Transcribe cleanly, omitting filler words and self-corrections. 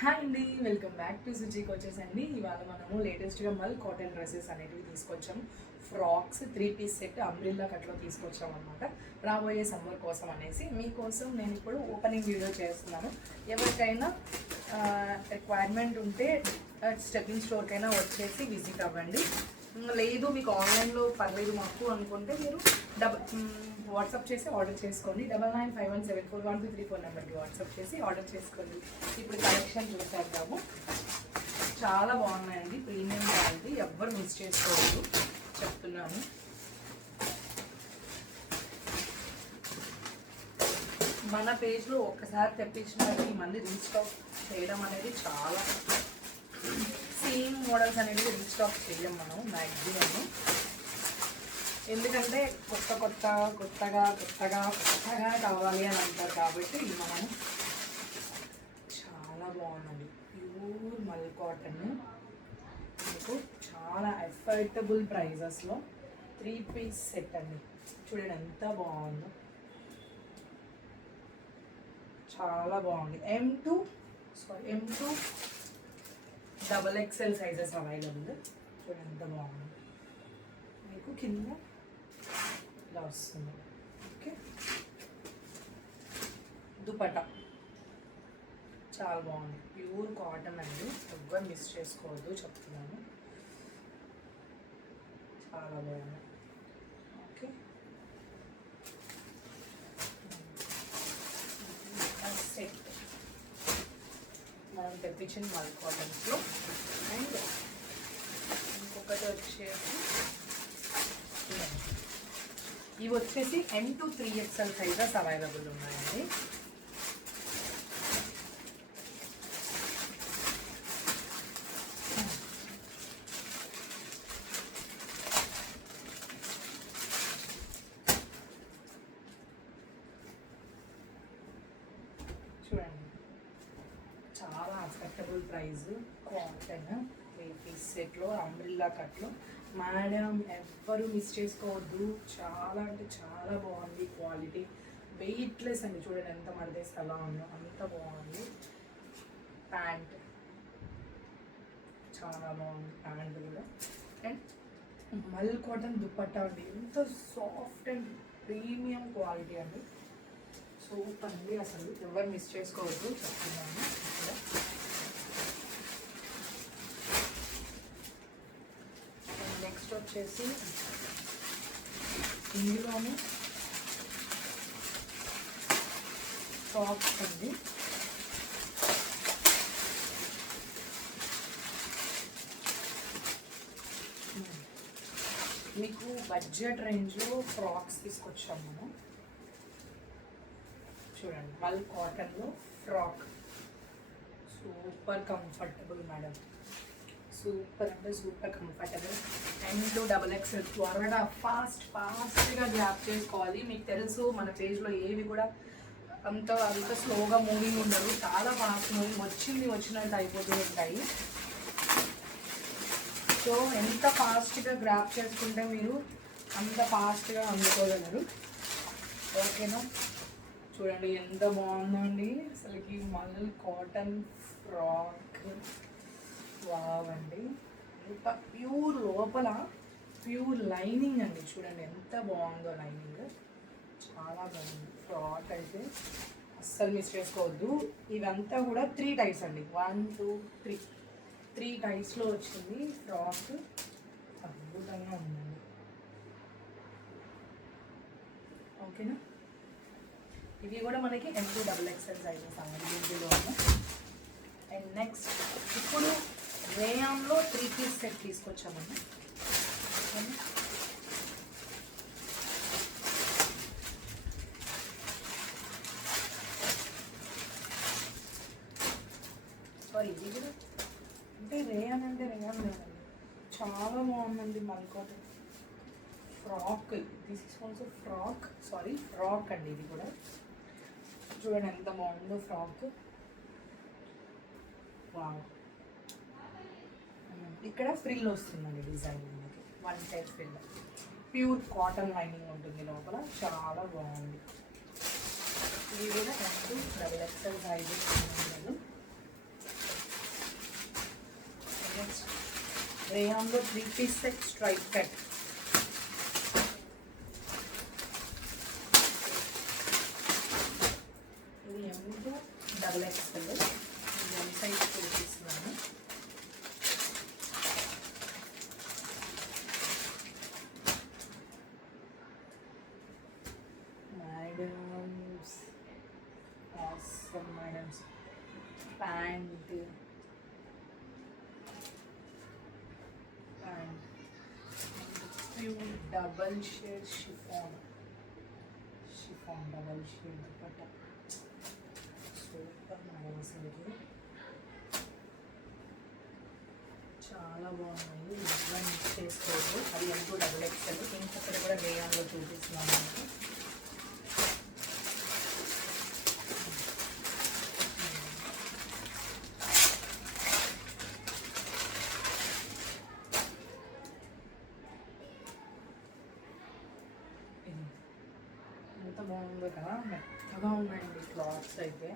Hi అండి, welcome back to Suji coaches అండి. ఇవాళ మనము లేటెస్ట్గా మల్ కాటన్ డ్రెస్సెస్ అనేటివి తీసుకొచ్చాము. ఫ్రాక్స్ 3 పీస్ సెట్ అంబ్రిల్లా కట్లో తీసుకొచ్చాం అనమాట. రాబోయే సమ్మర్ కోసం అనేసి మీకోసం నేను ఇప్పుడు ఓపెనింగ్ వీడియో చేస్తున్నాను. ఎవరికైనా రిక్వైర్మెంట్ ఉంటే స్టెప్పింగ్ స్టోర్కైనా వచ్చేసి విజిట్ అవ్వండి. లేదు మీకు ఆన్లైన్లో పర్లేదు మాకు అనుకుంటే మీరు వాట్సాప్ చేసి ఆర్డర్ చేసుకోండి. 9951741234 నెంబర్కి వాట్సాప్ చేసి ఆర్డర్ చేసుకోండి. ఇప్పుడు కలెక్షన్ చూసేద్దాము. చాలా బాగున్నాయండి, ప్రీమియం క్వాలిటీ, ఎవ్వరు మిస్ చేసుకోవద్దు చెప్తున్నాను. మన పేజ్లో ఒక్కసారి తెప్పించినట్టు మళ్ళీ రీస్టాక్ చేయడం అనేది చాలా సేమ్ మోడల్స్ అనేది రీస్టాక్ చేయం మనం మ్యాక్సిమం. ఎందుకంటే కొత్తగా కావాలి అని అంటారు కాబట్టి మనం చాలా బాగుందండి. ప్యూర్ మల్ కాటన్ మీకు చాలా అఫోర్డబుల్ ప్రైజెస్లో 3 పీస్ సెట్ అండి. చూడండి ఎంత బాగుందో, చాలా బాగుంది. M2 XXL sizes available. చూడండి ఎంత బాగుంది. మీకు కింద ఇలా వస్తుంది. ఓకే, దుపట్టా చాలా బాగుంది, ప్యూర్ కాటన్ అండి, ఎవ్వరు మిస్ చేసుకోవద్దు చెప్తున్నాను. చాలా బాగుంది. ఓకే, సెట్ మనం తెప్పించిన మల్ కాటన్స్లో. అండ్ ఇంకొకటి వచ్చేసి ఇవి వచ్చేసి M2 3XL సైజెస్ అవైలబుల్ ఉన్నాయండి. చూడండి చాలా అఫోర్డబుల్ ప్రైస్, కాటన్ 3 పీస్ సెట్లో అంబ్రిల్లా కట్లో. మేడం ఎవ్వరు మిస్ చేసుకోవద్దు, చాలా అంటే చాలా బాగుంది క్వాలిటీ, వెయిట్లెస్ అండి. చూడండి ఎంత మడతేసి అలా ఉందో, అంత బాగుంది. ప్యాంట్ చాలా బాగుంది, ప్యాంట్ కూడా. అండ్ మల్ కాటన్ దుపట్టా అండి, ఎంత సాఫ్ట్ అండ్ ప్రీమియం క్వాలిటీ అండి, సూపర్ అండి. అసలు ఎవరు మిస్ చేసుకోవద్దు చెప్తున్నాను. నెక్స్ట్ వచ్చేసి ఇందులోనే టాప్స్ అండి. మీకు బడ్జెట్ రేంజ్లో ఫ్రాక్స్ తీసుకొచ్చాము మనం. చూడండి మల్ కాటన్లో frock, super comfortable madam, super అంటే సూపర్ కంఫర్టబుల్. M2 XXL త్వరగా ఫాస్ట్గా గ్రాప్ చేసుకోవాలి. మీకు తెలుసు మన పేజ్లో ఏవి కూడా అంత స్లోగా మూవింగ్ ఉండదు, చాలా ఫాస్ట్ మూవింగ్, వచ్చినట్టు అయిపోతూ ఉంటాయి. సో ఎంత ఫాస్ట్గా గ్రాప్ చేసుకుంటే మీరు అంత ఫాస్ట్గా అందుకోగలరు. ఓకేనా, చూడండి ఎంత బాగుందండి అసలుకి మల్ కాటన్ ఫ్రాక్. వావండి, ఇంత ప్యూర్, లోపల ప్యూర్ లైనింగ్ అండి. చూడండి ఎంత బాగుందో లైనింగ్, చాలా బాగుంది. ఫ్రాక్ అయితే అస్సలు మిస్ చేసుకోవద్దు. ఇవంతా కూడా 3 టైప్స్ అండి, 1 2 3 టైప్స్లో వచ్చింది ఫ్రాక్. అద్భుతంగా ఉందండి. ఓకేనా, ఇవి కూడా మనకి M2 XXL సైజెస్ అవైలబుల్గా ఉన్నాయి. అండ్ నెక్స్ట్ ఇప్పుడు రేయాన్లో 3 పీస్ సెట్ తీసుకొచ్చామండి. సారీ, ఇది కూడా అంటే రేయాన్ లేదండి, చాలా బాగుందండి మల్ cotton frock. This is also frock అండి. ఇది కూడా చూడండి ఎంత బాగుందో ఫ్రాక్. వావ్, ఇక్కడ ఫ్రిల్ వస్తుందండి డిజైన్, మనకి 1 type frill, pure cotton lining ఉంటుంది లోపల, చాలా బాగుంది. ఇవి కూడా M2 XXL సైజెస్. రేయాన్లో 3-piece సెట్ స్ట్రైప్ కట్. ఇది M2 డబుల్ ఎక్స్ఎల్. ఇది M సైజ్ చూపిస్తున్నాను. Madams awesome madams pant double shade chiffon double shade dupatta super madam. అసలు చాలా బాగున్నాయి. ఇంట్లో మిక్స్ చేసుకోవచ్చు. అది M2 డబుల్ ఎక్స్ఎల్. ఇంకొకటి కూడా రేయాన్లో చూపిస్తున్నాను మనకి. ఎంత బాగుందో కదా, మెత్తగా ఉన్నాయండి క్లాత్స్ అయితే.